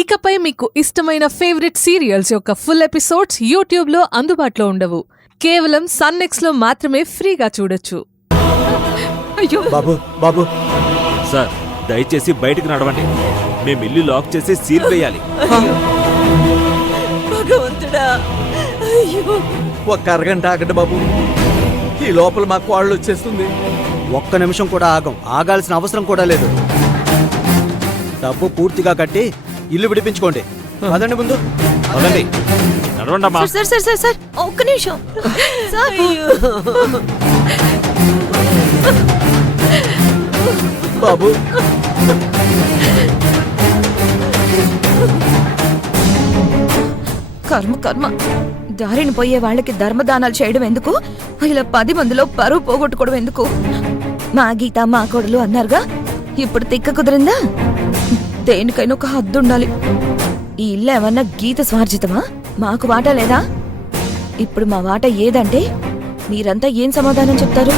ఇకపై మీకు ఇష్టమైన ఫేవరెట్ సీరియల్స్ యొక్క ఫుల్ ఎపిసోడ్స్ యూట్యూబ్లో అందుబాటులో ఉండవు. కేవలం సన్నెక్స్లో మాత్రమే ఫ్రీగా చూడొచ్చు. అయ్యో బాబు బాబు సార్ దయచేసి బయటకు నడవండి. మేము ఇల్లు లాక్ చేసి సీల్ వేయాలి. భగవంతుడా, అయ్యో ఒక్క అరగంట ఆగండి బాబు, ఈ లోపల మా కోళ్ళు వచ్చేస్తుంది. ఒక్క నిమిషం కూడా ఆగాల్సిన అవసరం కూడా లేదు. డబ్బు పూర్తిగా కట్టి ఇల్లు విడిపించుకోండి. పదండి ముందు. పదండి, నడవండమ్మా. సార్ సార్ సార్ సార్ ఒక్క నిమిషం సార్. బాబు కర్మ కర్మ, దారిని పోయే వాళ్ళకి ధర్మదానాలు చేయడం ఎందుకు, ఇలా 10 మందిలో పరువు పోగొట్టుకోవడం ఎందుకు? మా గీత మా కొడలు అన్నారుగా, ఇప్పుడు తిక్క కుదిరిందా? దేనికైనా ఒక హద్దు ఉండాలి. ఈ ఇల్లు ఏమన్నా గీత స్వార్జితమా? మాకు వాటా లేదా? ఇప్పుడు మా వాటా ఏదంటే మీరంతా ఏం సమాధానం చెప్తారు?